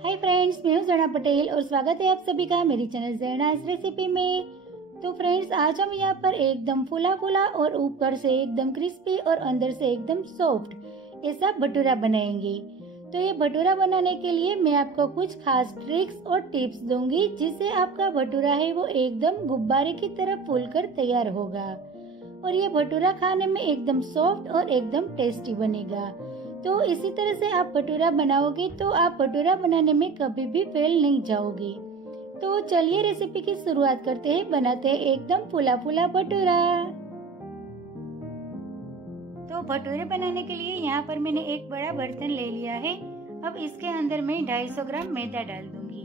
Hi friends, मैं हूँ ज़ैना पटेल और स्वागत है आप सभी का मेरी चैनल ज़ैनास रेसिपी में। तो फ्रेंड्स, आज हम यहाँ पर एकदम फुला फुला और ऊपर से एकदम क्रिस्पी और अंदर से एकदम सॉफ्ट ऐसा भटूरा बनाएंगे। तो ये भटूरा बनाने के लिए मैं आपको कुछ खास ट्रिक्स और टिप्स दूंगी, जिससे आपका भटूरा है वो एकदम गुब्बारे की तरह फूलकर तैयार होगा और ये भटूरा खाने में एकदम सॉफ्ट और एकदम टेस्टी बनेगा। तो इसी तरह से आप भटूरा बनाओगे तो आप भटूरा बनाने में कभी भी फेल नहीं जाओगे। तो चलिए रेसिपी की शुरुआत करते हैं, बनाते हैं एकदम फुला फुला भटूरा। तो भटूरे बनाने के लिए यहाँ पर मैंने एक बड़ा बर्तन ले लिया है। अब इसके अंदर मैं 250 ग्राम मैदा डाल दूंगी।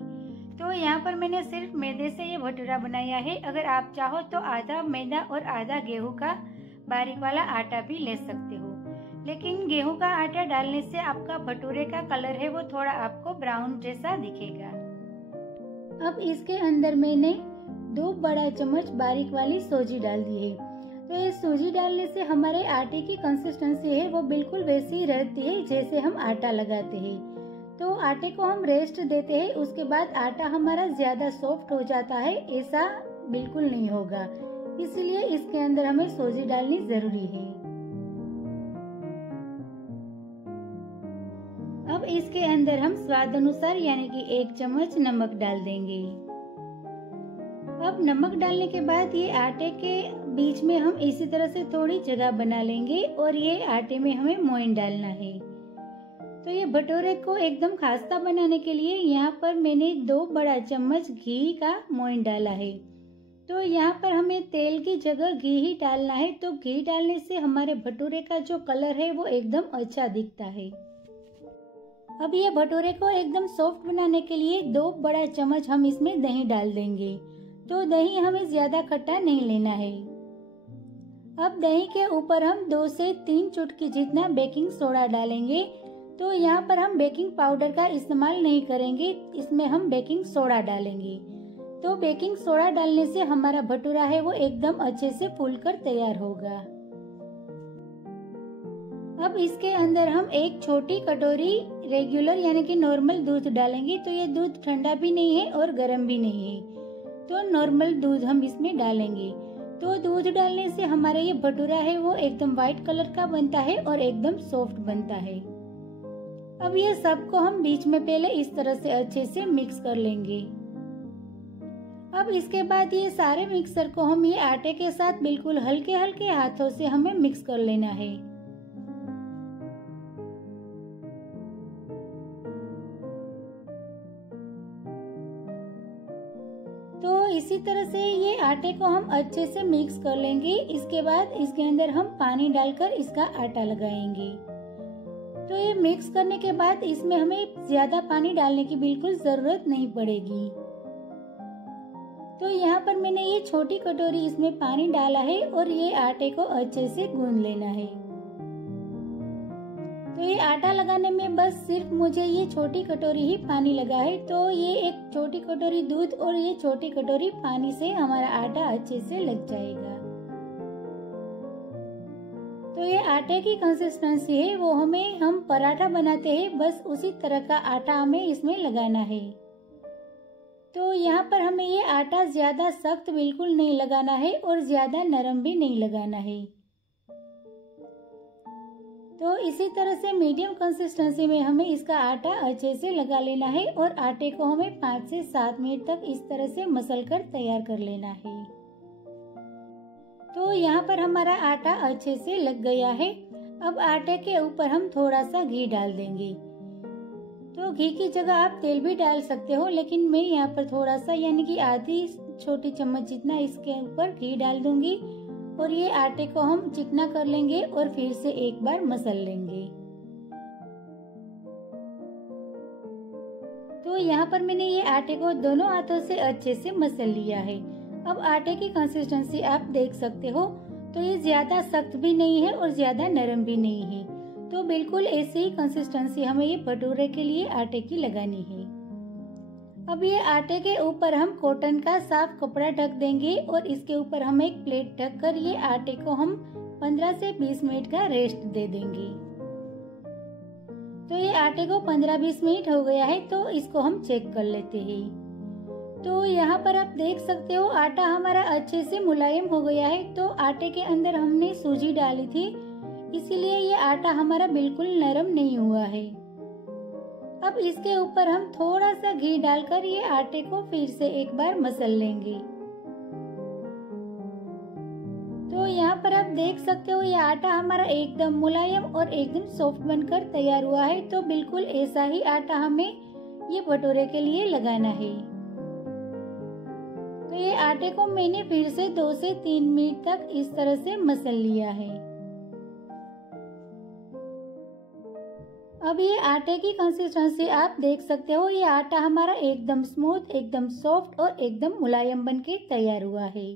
तो यहाँ पर मैंने सिर्फ मैदे से ये भटूरा बनाया है। अगर आप चाहो तो आधा मैदा और आधा गेहूं का बारीक वाला आटा भी ले सकते हो, लेकिन गेहूं का आटा डालने से आपका भटूरे का कलर है वो थोड़ा आपको ब्राउन जैसा दिखेगा। अब इसके अंदर मैंने 2 बड़ा चम्मच बारीक वाली सूजी डाल दी है। तो ये सूजी डालने से हमारे आटे की कंसिस्टेंसी है वो बिल्कुल वैसी रहती है जैसे हम आटा लगाते हैं। तो आटे को हम रेस्ट देते हैं, उसके बाद आटा हमारा ज्यादा सॉफ्ट हो जाता है, ऐसा बिल्कुल नहीं होगा। इसलिए इसके अंदर हमें सूजी डालनी जरूरी है। अब इसके अंदर हम स्वाद अनुसार यानी कि 1 चम्मच नमक डाल देंगे। अब नमक डालने के बाद ये आटे के बीच में हम इसी तरह से थोड़ी जगह बना लेंगे और ये आटे में हमें मोइन डालना है। तो ये भटूरे को एकदम खास्ता बनाने के लिए यहाँ पर मैंने 2 बड़ा चम्मच घी का मोइन डाला है। तो यहाँ पर हमें तेल की जगह घी ही डालना है। तो घी डालने से हमारे भटूरे का जो कलर है वो एकदम अच्छा दिखता है। अब ये भटूरे को एकदम सॉफ्ट बनाने के लिए 2 बड़ा चम्मच हम इसमें दही डाल देंगे। तो दही हमें ज्यादा खट्टा नहीं लेना है। अब दही के ऊपर हम 2 से 3 चुटकी जितना बेकिंग सोडा डालेंगे। तो यहाँ पर हम बेकिंग पाउडर का इस्तेमाल नहीं करेंगे, इसमें हम बेकिंग सोडा डालेंगे। तो बेकिंग सोडा डालने से हमारा भटूरा है वो एकदम अच्छे से फूलकर तैयार होगा। अब इसके अंदर हम 1 छोटी कटोरी रेगुलर यानी कि नॉर्मल दूध डालेंगे। तो ये दूध ठंडा भी नहीं है और गर्म भी नहीं है, तो नॉर्मल दूध हम इसमें डालेंगे। तो दूध डालने से हमारा ये भटूरा है वो एकदम व्हाइट कलर का बनता है और एकदम सॉफ्ट बनता है। अब ये सबको हम बीच में पहले इस तरह से अच्छे से मिक्स कर लेंगे। अब इसके बाद ये सारे मिक्सर को हम ये आटे के साथ बिल्कुल हल्के हल्के हाथों से हमें मिक्स कर लेना है। तो इसी तरह से ये आटे को हम अच्छे से मिक्स कर लेंगे। इसके बाद इसके अंदर हम पानी डालकर इसका आटा लगाएंगे। तो ये मिक्स करने के बाद इसमें हमें ज्यादा पानी डालने की बिल्कुल जरूरत नहीं पड़ेगी। तो यहाँ पर मैंने ये छोटी कटोरी इसमें पानी डाला है और ये आटे को अच्छे से गूंद लेना है। तो ये आटा लगाने में बस सिर्फ मुझे ये छोटी कटोरी ही पानी लगा है। तो ये एक छोटी कटोरी दूध और ये छोटी कटोरी पानी से हमारा आटा अच्छे से लग जाएगा। तो ये आटे की कंसिस्टेंसी है वो हम पराठा बनाते हैं बस उसी तरह का आटा हमें इसमें लगाना है। तो यहाँ पर हमें ये आटा ज्यादा सख्त बिल्कुल नहीं लगाना है और ज्यादा नरम भी नहीं लगाना है। तो इसी तरह से मीडियम कंसिस्टेंसी में हमें इसका आटा अच्छे से लगा लेना है और आटे को हमें 5 से 7 मिनट तक इस तरह से मसल कर तैयार कर लेना है। तो यहाँ पर हमारा आटा अच्छे से लग गया है। अब आटे के ऊपर हम थोड़ा सा घी डाल देंगे। तो घी की जगह आप तेल भी डाल सकते हो, लेकिन मैं यहाँ पर थोड़ा सा यानी कि आधी छोटी चम्मच जितना इसके ऊपर घी डाल दूंगी और ये आटे को हम चिकना कर लेंगे और फिर से एक बार मसल लेंगे। तो यहाँ पर मैंने ये आटे को दोनों हाथों से अच्छे से मसल लिया है। अब आटे की कंसिस्टेंसी आप देख सकते हो। तो ये ज्यादा सख्त भी नहीं है और ज्यादा नरम भी नहीं है। तो बिल्कुल ऐसी ही कंसिस्टेंसी हमें ये भटूरे के लिए आटे की लगानी है। अब ये आटे के ऊपर हम कॉटन का साफ कपड़ा ढक देंगे और इसके ऊपर हम एक प्लेट ढक कर ये आटे को हम 15 से 20 मिनट का रेस्ट दे देंगे। तो ये आटे को 15-20 मिनट हो गया है, तो इसको हम चेक कर लेते हैं। तो यहाँ पर आप देख सकते हो आटा हमारा अच्छे से मुलायम हो गया है। तो आटे के अंदर हमने सूजी डाली थी, इसीलिए ये आटा हमारा बिल्कुल नरम नहीं हुआ है। अब इसके ऊपर हम थोड़ा सा घी डालकर ये आटे को फिर से एक बार मसल लेंगे। तो यहाँ पर आप देख सकते हो ये आटा हमारा एकदम मुलायम और एकदम सॉफ्ट बनकर तैयार हुआ है। तो बिल्कुल ऐसा ही आटा हमें ये भटूरे के लिए लगाना है। तो ये आटे को मैंने फिर से 2 से 3 मिनट तक इस तरह से मसल लिया है। अब ये आटे की कंसिस्टेंसी आप देख सकते हो, ये आटा हमारा एकदम स्मूथ, एकदम सॉफ्ट और एकदम मुलायम बनके तैयार हुआ है।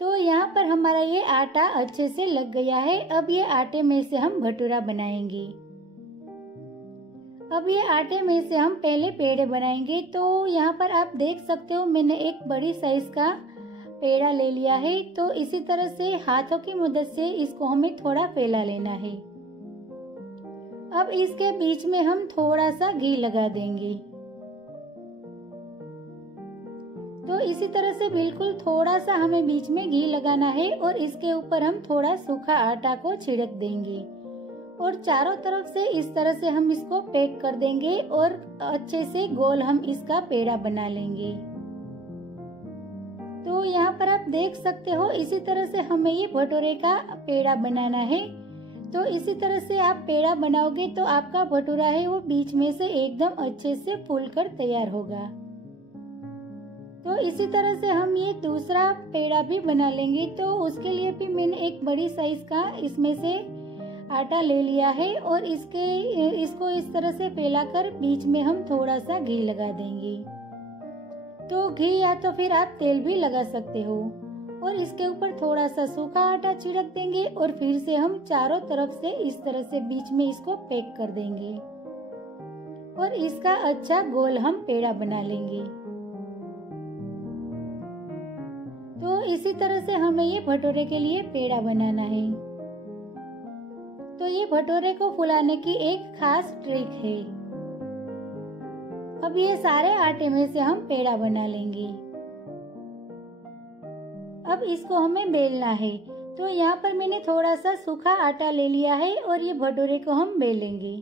तो यहाँ पर हमारा ये आटा अच्छे से लग गया है। अब ये आटे में से हम भटूरा बनाएंगे। अब ये आटे में से हम पहले पेड़े बनाएंगे। तो यहाँ पर आप देख सकते हो मैंने एक बड़ी साइज का पेड़ा ले लिया है। तो इसी तरह से हाथों की मदद से इसको हमें थोड़ा फैला लेना है। अब इसके बीच में हम थोड़ा सा घी लगा देंगे। तो इसी तरह से बिल्कुल थोड़ा सा हमें बीच में घी लगाना है और इसके ऊपर हम थोड़ा सूखा आटा को छिड़क देंगे और चारों तरफ से इस तरह से हम इसको पैक कर देंगे और अच्छे से गोल हम इसका पेड़ा बना लेंगे। तो यहाँ पर आप देख सकते हो इसी तरह से हमें ये भटूरे का पेड़ा बनाना है। तो इसी तरह से आप पेड़ा बनाओगे तो आपका भटूरा है वो बीच में से एकदम अच्छे से फूलकर तैयार होगा। तो इसी तरह से हम ये दूसरा पेड़ा भी बना लेंगे। तो उसके लिए भी मैंने एक बड़ी साइज का इसमें से आटा ले लिया है और इसको इस तरह से फैलाकर बीच में हम थोड़ा सा घी लगा देंगे। तो घी या तो फिर आप तेल भी लगा सकते हो और इसके ऊपर थोड़ा सा सूखा आटा छिड़क देंगे और फिर से हम चारों तरफ से इस तरह से बीच में इसको पैक कर देंगे और इसका अच्छा गोल हम पेड़ा बना लेंगे। तो इसी तरह से हमें ये भटूरे के लिए पेड़ा बनाना है। तो ये भटूरे को फुलाने की एक खास ट्रिक है। अब ये सारे आटे में से हम पेड़ा बना लेंगे। अब इसको हमें बेलना है। तो यहाँ पर मैंने थोड़ा सा सूखा आटा ले लिया है और ये भटूरे को हम बेलेंगे।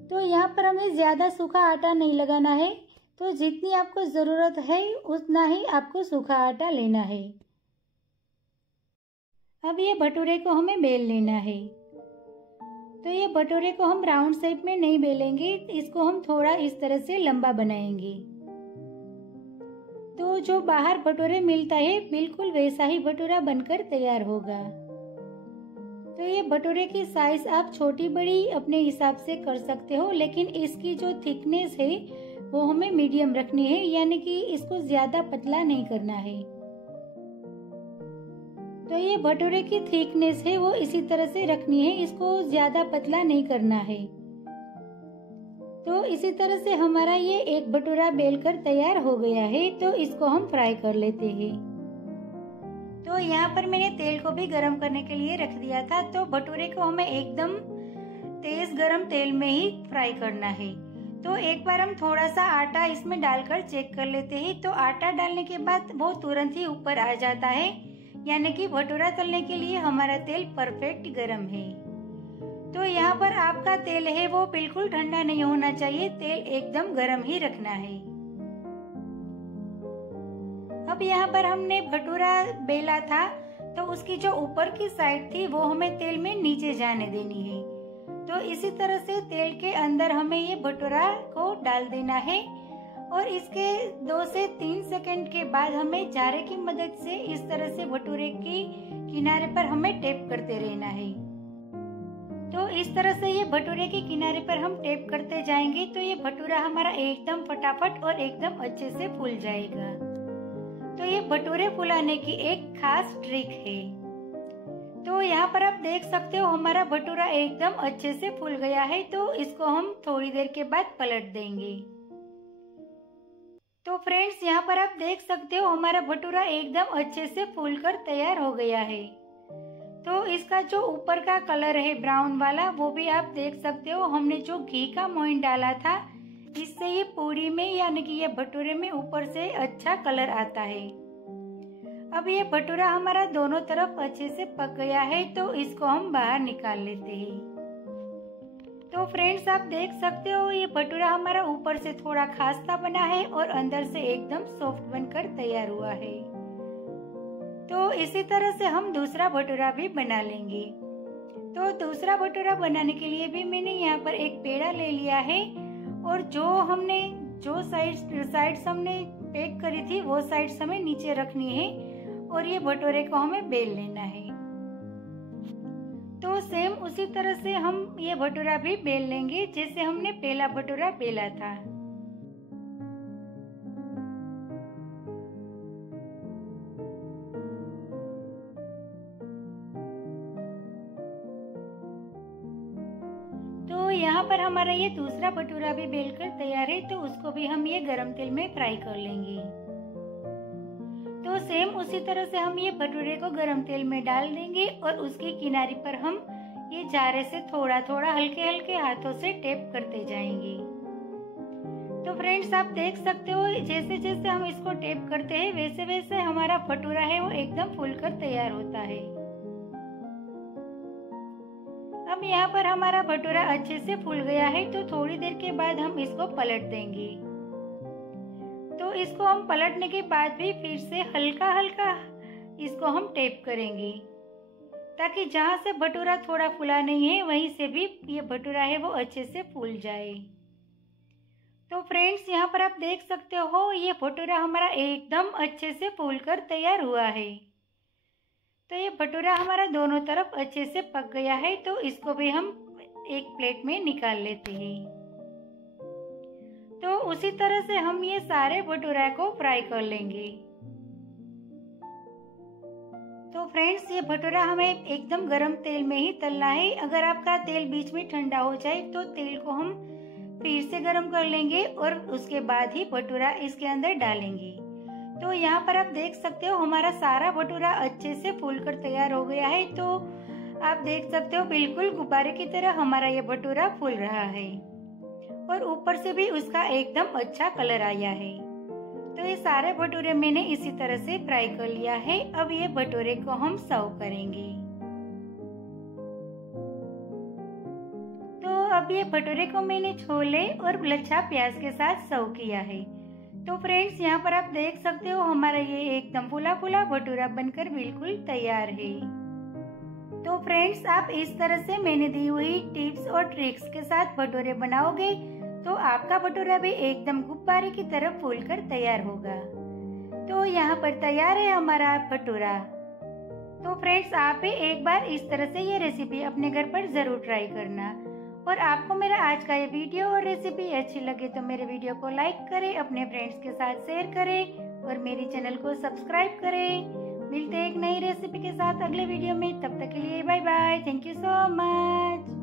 तो यहाँ पर हमें ज्यादा सूखा आटा नहीं लगाना है। तो जितनी आपको जरूरत है उतना ही आपको सूखा आटा लेना है। अब ये भटूरे को हमें बेल लेना है। तो ये भटूरे को हम राउंड शेप में नहीं बेलेंगे, इसको हम थोड़ा इस तरह से लंबा बनाएंगे। तो जो बाहर भटूरे मिलता है बिल्कुल वैसा ही भटूरा बनकर तैयार होगा। तो ये भटूरे की साइज आप छोटी बड़ी अपने हिसाब से कर सकते हो, लेकिन इसकी जो थिकनेस है वो हमें मीडियम रखनी है, यानी कि इसको ज्यादा पतला नहीं करना है। तो ये भटूरे की थिकनेस है वो इसी तरह से रखनी है, इसको ज्यादा पतला नहीं करना है। तो इसी तरह से हमारा ये एक भटूरा बेलकर तैयार हो गया है। तो इसको हम फ्राई कर लेते हैं। तो यहाँ पर मैंने तेल को भी गरम करने के लिए रख दिया था। तो भटूरे को हमें एकदम तेज गरम तेल में ही फ्राई करना है। तो एक बार हम थोड़ा सा आटा इसमें डालकर चेक कर लेते हैं। तो आटा डालने के बाद वो तुरंत ही ऊपर आ जाता है, यानी कि भटूरा तलने के लिए हमारा तेल परफेक्ट गरम है। तो यहाँ पर आपका तेल है वो बिल्कुल ठंडा नहीं होना चाहिए, तेल एकदम गरम ही रखना है। अब यहाँ पर हमने भटूरा बेला था तो उसकी जो ऊपर की साइड थी वो हमें तेल में नीचे जाने देनी है। तो इसी तरह से तेल के अंदर हमें ये भटूरा को डाल देना है और इसके 2 से 3 सेकंड के बाद हमें जारे की मदद से इस तरह से भटूरे के किनारे पर हमें टेप करते रहना है। तो इस तरह से ये भटूरे के किनारे पर हम टेप करते जाएंगे तो ये भटूरा हमारा एकदम फटाफट और एकदम अच्छे से फूल जाएगा। तो ये भटूरे फुलाने की एक खास ट्रिक है। तो यहाँ पर आप देख सकते हो हमारा भटूरा एकदम अच्छे से फूल गया है। तो इसको हम थोड़ी देर के बाद पलट देंगे। तो फ्रेंड्स यहाँ पर आप देख सकते हो हमारा भटूरा एकदम अच्छे से फूलकर तैयार हो गया है। तो तो इसका जो ऊपर का कलर है ब्राउन वाला, वो भी आप देख सकते हो। हमने जो घी का मोइन डाला था, इससे ये पूरी में यानी कि ये भटूरे में ऊपर से अच्छा कलर आता है। अब ये भटूरा हमारा दोनों तरफ अच्छे से पक गया है, तो इसको हम बाहर निकाल लेते हैं। तो फ्रेंड्स, आप देख सकते हो ये भटूरा हमारा ऊपर से थोड़ा खास्ता बना है और अंदर से एकदम सॉफ्ट बनकर तैयार हुआ है। तो इसी तरह से हम दूसरा भटूरा भी बना लेंगे। तो दूसरा भटूरा बनाने के लिए भी मैंने यहाँ पर एक पेड़ा ले लिया है और जो साइड्स हमने पैक करी थी वो साइड्स हमें नीचे रखनी है और ये भटूरे को हमें बेल लेना है। तो सेम उसी तरह से हम ये भटूरा भी बेल लेंगे जैसे हमने पहला भटूरा बेला था। तो यहाँ पर हमारा ये दूसरा भटूरा भी बेलकर तैयार है, तो उसको भी हम ये गरम तेल में फ्राई कर लेंगे। तो सेम उसी तरह से हम ये भटूरे को गरम तेल में डाल देंगे और उसकी किनारी पर हम ये जारे से थोड़ा थोड़ा हल्के हल्के हाथों से टैप करते जाएंगे। तो फ्रेंड्स, आप देख सकते हो जैसे जैसे हम इसको टैप करते हैं वैसे वैसे हमारा भटूरा है वो एकदम फूलकर तैयार होता है। अब यहाँ पर हमारा भटूरा अच्छे से फूल गया है, तो थोड़ी देर के बाद हम इसको पलट देंगे। तो इसको हम पलटने के बाद भी फिर से हल्का हल्का इसको हम टैप करेंगे ताकि जहाँ से भटूरा थोड़ा फूला नहीं है वहीं से भी ये भटूरा है वो अच्छे से फूल जाए। तो फ्रेंड्स, यहाँ पर आप देख सकते हो ये भटूरा हमारा एकदम अच्छे से फूलकर तैयार हुआ है। तो ये भटूरा हमारा दोनों तरफ अच्छे से पक गया है, तो इसको भी हम एक प्लेट में निकाल लेते हैं। तो उसी तरह से हम ये सारे भटूरा को फ्राई कर लेंगे। तो फ्रेंड्स, ये भटूरा हमें एकदम गरम तेल में ही तलना है। अगर आपका तेल बीच में ठंडा हो जाए तो तेल को हम फिर से गरम कर लेंगे और उसके बाद ही भटूरा इसके अंदर डालेंगे। तो यहाँ पर आप देख सकते हो हमारा सारा भटूरा अच्छे से फूलकर तैयार हो गया है। तो आप देख सकते हो बिल्कुल गुब्बारे की तरह हमारा ये भटूरा फूल रहा है और ऊपर से भी उसका एकदम अच्छा कलर आया है। तो ये सारे भटूरे मैंने इसी तरह से फ्राई कर लिया है। अब ये भटूरे को हम सर्व करेंगे। तो अब ये भटूरे को मैंने छोले और लच्छा प्याज के साथ सर्व किया है। तो फ्रेंड्स, यहाँ पर आप देख सकते हो हमारा ये एकदम फूला फूला भटूरा बनकर बिल्कुल तैयार है। तो फ्रेंड्स, आप इस तरह से मैंने दी हुई टिप्स और ट्रिक्स के साथ भटूरे बनाओगे तो आपका भटूरा भी एकदम गुब्बारे की तरह फूलकर तैयार होगा। तो यहाँ पर तैयार है हमारा भटूरा। तो फ्रेंड्स, आप भी एक बार इस तरह से ये रेसिपी अपने घर पर जरूर ट्राई करना। और आपको मेरा आज का ये वीडियो और रेसिपी अच्छी लगे तो मेरे वीडियो को लाइक करें, अपने फ्रेंड्स के साथ शेयर करें और मेरी चैनल को सब्सक्राइब करें। मिलते हैं एक नई रेसिपी के साथ अगले वीडियो में। तब तक के लिए bye bye. Thank you so much.